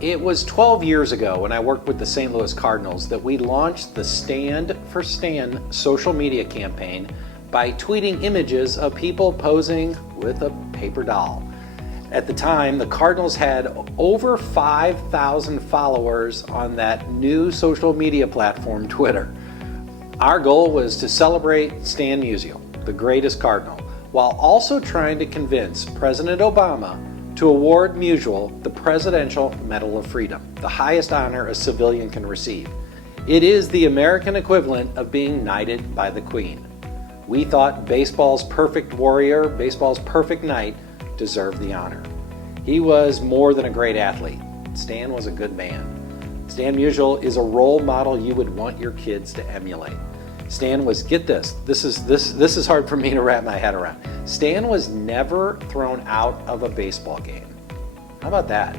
It was 12 years ago when I worked with the St. Louis Cardinals that we launched the Stand for Stan social media campaign by tweeting images of people posing with a paper doll. At the time, the Cardinals had over 5,000 followers on that new social media platform, Twitter. Our goal was to celebrate Stan Musial, the greatest Cardinal, while also trying to convince President Obama to award Musial the Presidential Medal of Freedom, the highest honor a civilian can receive. It is the American equivalent of being knighted by the Queen. We thought baseball's perfect warrior, baseball's perfect knight, deserved the honor. He was more than a great athlete. Stan was a good man. Stan Musial is a role model you would want your kids to emulate. Stan was, get this is hard for me to wrap my head around. Stan was never thrown out of a baseball game. How about that?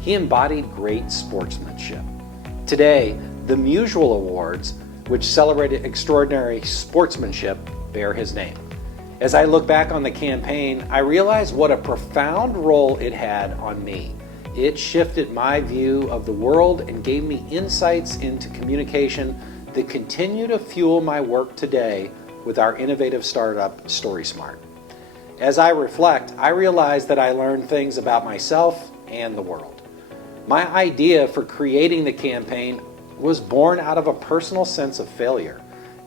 He embodied great sportsmanship. Today, the Musial Awards, which celebrated extraordinary sportsmanship, bear his name. As I look back on the campaign, I realize what a profound role it had on me. It shifted my view of the world and gave me insights into communication that continue to fuel my work today with our innovative startup, STORYSMART. As I reflect, I realize that I learned things about myself and the world. My idea for creating the campaign was born out of a personal sense of failure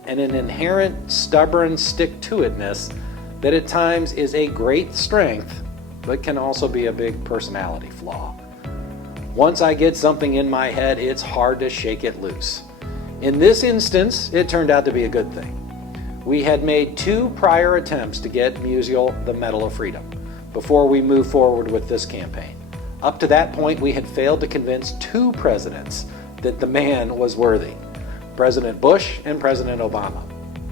and an inherent stubborn stick-to-itness that at times is a great strength, but can also be a big personality flaw. Once I get something in my head, it's hard to shake it loose. In this instance, it turned out to be a good thing. We had made 2 prior attempts to get Musial the Medal of Freedom before we moved forward with this campaign. Up to that point, we had failed to convince 2 presidents that the man was worthy, President Bush and President Obama.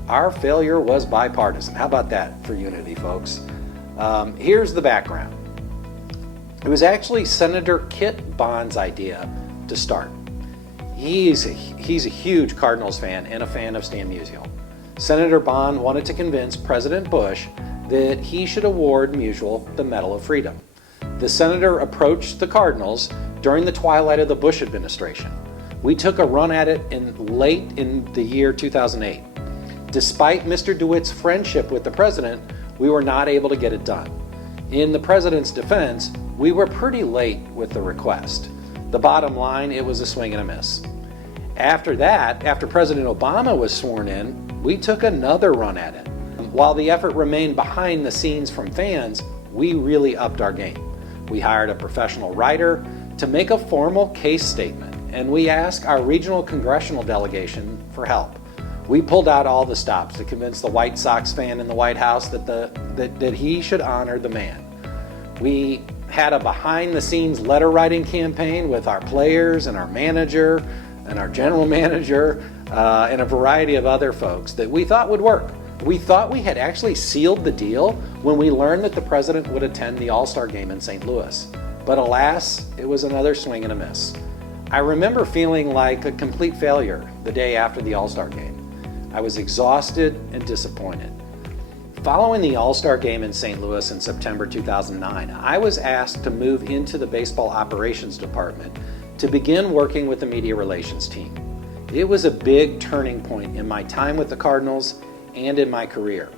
Our failure was bipartisan. How about that for unity, folks? Here's the background. It was actually Senator Kit Bond's idea to start. He's a huge Cardinals fan and a fan of Stan Musial. Senator Bond wanted to convince President Bush that he should award Musial the Medal of Freedom. The senator approached the Cardinals during the twilight of the Bush administration. We took a run at it late in the year 2008. Despite Mr. DeWitt's friendship with the president, we were not able to get it done. In the president's defense, we were pretty late with the request. The bottom line, it was a swing and a miss. After that, after President Obama was sworn in, we took another run at it. While the effort remained behind the scenes from fans, we really upped our game. We hired a professional writer to make a formal case statement, and we asked our regional congressional delegation for help. We pulled out all the stops to convince the White Sox fan in the White House that he should honor the man. We had a behind-the-scenes letter-writing campaign with our players and our manager and our general manager and a variety of other folks that we thought would work. We thought we had actually sealed the deal when we learned that the president would attend the All-Star game in St. Louis. But alas, it was another swing and a miss. I remember feeling like a complete failure the day after the All-Star game. I was exhausted and disappointed. Following the All-Star game in St. Louis in September 2009, I was asked to move into the baseball operations department to begin working with the media relations team. It was a big turning point in my time with the Cardinals and in my career.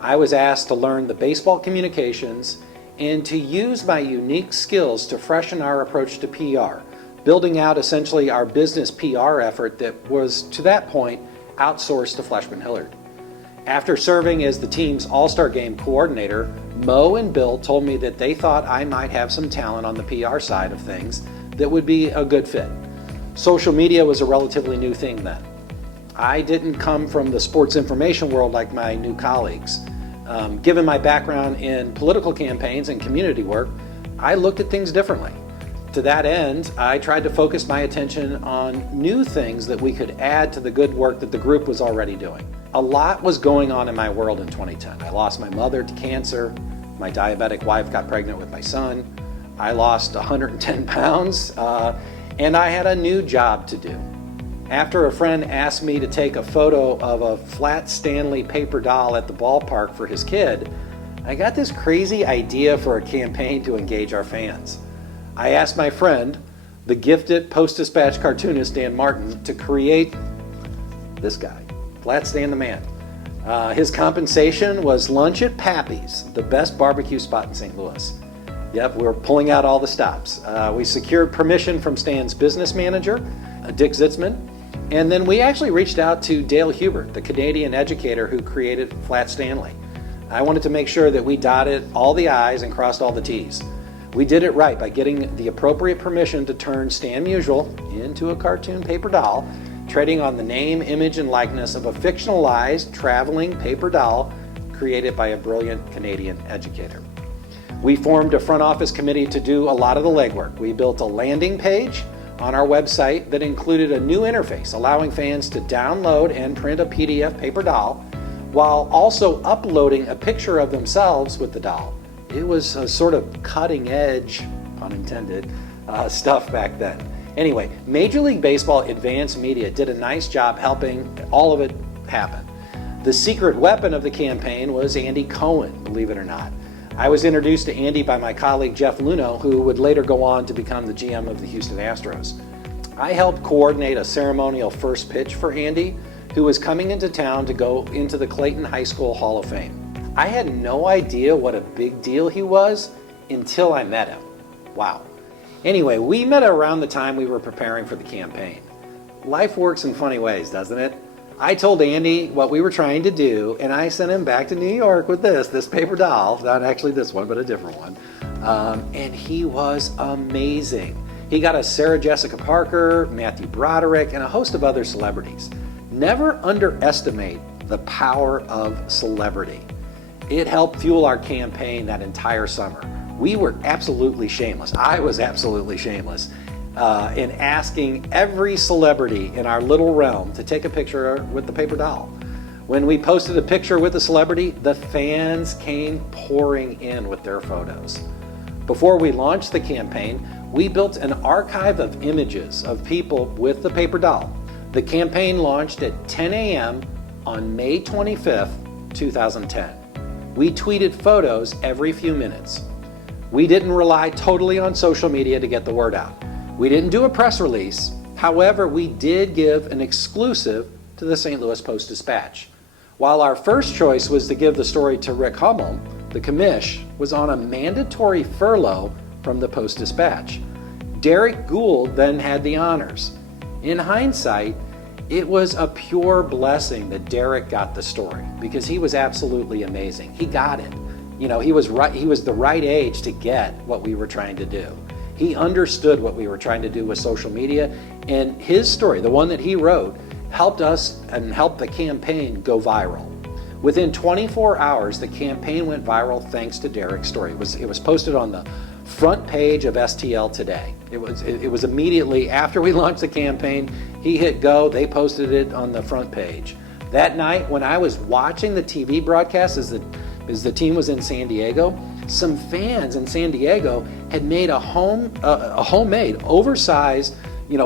I was asked to learn the baseball communications and to use my unique skills to freshen our approach to PR, building out essentially our business PR effort that was, to that point, outsourced to Fleshman Hillard. After serving as the team's All-Star Game coordinator, Mo and Bill told me that they thought I might have some talent on the PR side of things that would be a good fit. Social media was a relatively new thing then. I didn't come from the sports information world like my new colleagues. Given my background in political campaigns and community work, I looked at things differently. To that end, I tried to focus my attention on new things that we could add to the good work that the group was already doing. A lot was going on in my world in 2010. I lost my mother to cancer, my diabetic wife got pregnant with my son, I lost 110 pounds, and I had a new job to do. After a friend asked me to take a photo of a flat Stanley paper doll at the ballpark for his kid, I got this crazy idea for a campaign to engage our fans. I asked my friend, the gifted Post-Dispatch cartoonist Dan Martin to create this guy, Flat Stan the Man. His compensation was lunch at Pappy's, the best barbecue spot in St. Louis. Yep, we're pulling out all the stops. We secured permission from Stan's business manager, Dick Zitzman, and then we actually reached out to Dale Hubert, the Canadian educator who created Flat Stanley. I wanted to make sure that we dotted all the I's and crossed all the T's. We did it right by getting the appropriate permission to turn Stan Musial into a cartoon paper doll, treading on the name, image, and likeness of a fictionalized traveling paper doll created by a brilliant Canadian educator. We formed a front office committee to do a lot of the legwork. We built a landing page on our website that included a new interface allowing fans to download and print a PDF paper doll while also uploading a picture of themselves with the doll. It was a sort of cutting edge, pun intended, stuff back then. Anyway, Major League Baseball Advanced Media did a nice job helping all of it happen. The secret weapon of the campaign was Andy Cohen, believe it or not. I was introduced to Andy by my colleague Jeff Luhnow, who would later go on to become the GM of the Houston Astros. I helped coordinate a ceremonial first pitch for Andy, who was coming into town to go into the Clayton High School Hall of Fame. I had no idea what a big deal he was until I met him. Wow. Anyway, we met around the time we were preparing for the campaign. Life works in funny ways, doesn't it? I told Andy what we were trying to do, and I sent him back to New York with this paper doll, not actually this one, but a different one. And he was amazing. He got us Sarah Jessica Parker, Matthew Broderick, and a host of other celebrities. Never underestimate the power of celebrity. It helped fuel our campaign that entire summer. We were absolutely shameless. I was absolutely shameless in asking every celebrity in our little realm to take a picture with the paper doll. When we posted a picture with the celebrity, the fans came pouring in with their photos. Before we launched the campaign, we built an archive of images of people with the paper doll. The campaign launched at 10 a.m. on May 25th, 2010. We tweeted photos every few minutes. We didn't rely totally on social media to get the word out. We didn't do a press release. However, we did give an exclusive to the St. Louis Post-Dispatch. While our first choice was to give the story to Rick Hummel, the commish was on a mandatory furlough from the Post-Dispatch. Derek Gould then had the honors. In hindsight, it was a pure blessing that Derek got the story because he was absolutely amazing. He got it. You know, he was right. He was the right age to get what we were trying to do. He understood what we were trying to do with social media, and his story, the one that he wrote, helped us and helped the campaign go viral. Within 24 hours, the campaign went viral thanks to Derek's story. It was posted on the front page of STL Today. It was immediately after we launched the campaign. He hit go, they posted it on the front page. That night, when I was watching the TV broadcast as the team was in San Diego, some fans in San Diego had made a homemade, oversized,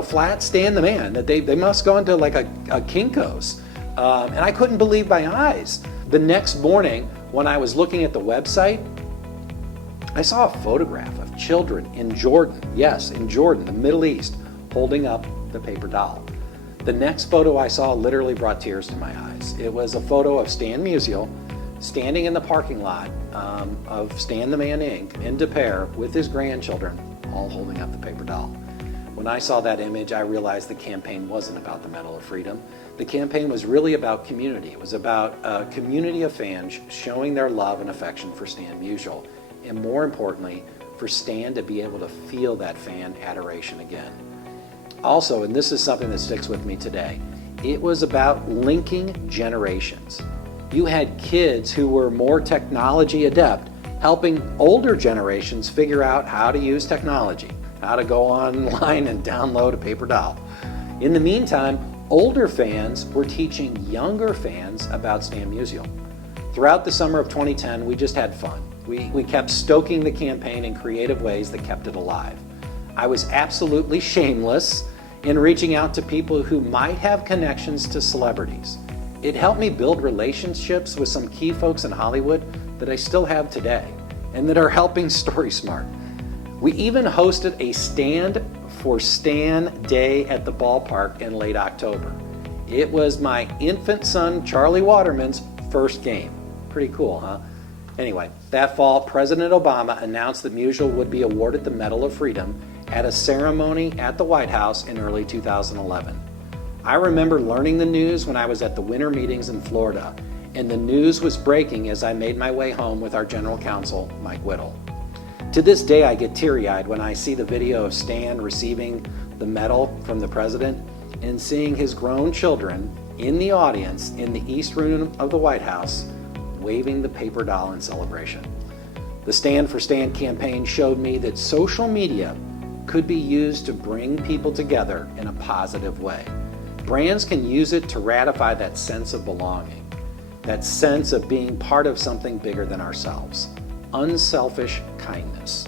Flat Stan the Man that they must have gone to like a Kinko's. And I couldn't believe my eyes. The next morning, when I was looking at the website, I saw a photograph of children in Jordan, yes, in Jordan, the Middle East, holding up the paper doll. The next photo I saw literally brought tears to my eyes. It was a photo of Stan Musial standing in the parking lot of Stan the Man Inc. in Des Peres with his grandchildren, all holding up the paper doll. When I saw that image, I realized the campaign wasn't about the Medal of Freedom. The campaign was really about community. It was about a community of fans showing their love and affection for Stan Musial, and more importantly, for Stan to be able to feel that fan adoration again. Also, and this is something that sticks with me today, it was about linking generations. You had kids who were more technology adept, helping older generations figure out how to use technology, how to go online and download a paper doll. In the meantime, older fans were teaching younger fans about Stan Musial. Throughout the summer of 2010, we just had fun. We kept stoking the campaign in creative ways that kept it alive. I was absolutely shameless in reaching out to people who might have connections to celebrities. It helped me build relationships with some key folks in Hollywood that I still have today and that are helping StorySmart. We even hosted a Stand for Stan Day at the ballpark in late October. It was my infant son, Charlie Watermon's first game. Pretty cool, huh? Anyway, that fall, President Obama announced that Musial would be awarded the Medal of Freedom at a ceremony at the White House in early 2011. I remember learning the news when I was at the winter meetings in Florida, and the news was breaking as I made my way home with our general counsel, Mike Whittle. To this day, I get teary-eyed when I see the video of Stan receiving the medal from the president and seeing his grown children in the audience in the East Room of the White House waving the paper doll in celebration. The Stand for Stan campaign showed me that social media could be used to bring people together in a positive way. Brands can use it to ratify that sense of belonging, that sense of being part of something bigger than ourselves. Unselfish kindness.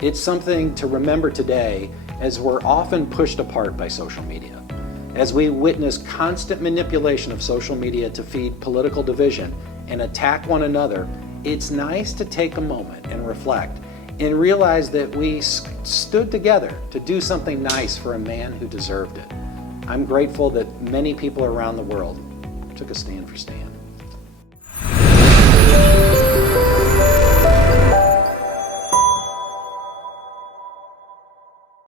It's something to remember today as we're often pushed apart by social media. As we witness constant manipulation of social media to feed political division and attack one another, it's nice to take a moment and reflect and realize that we stood together to do something nice for a man who deserved it. I'm grateful that many people around the world took a stand for Stan.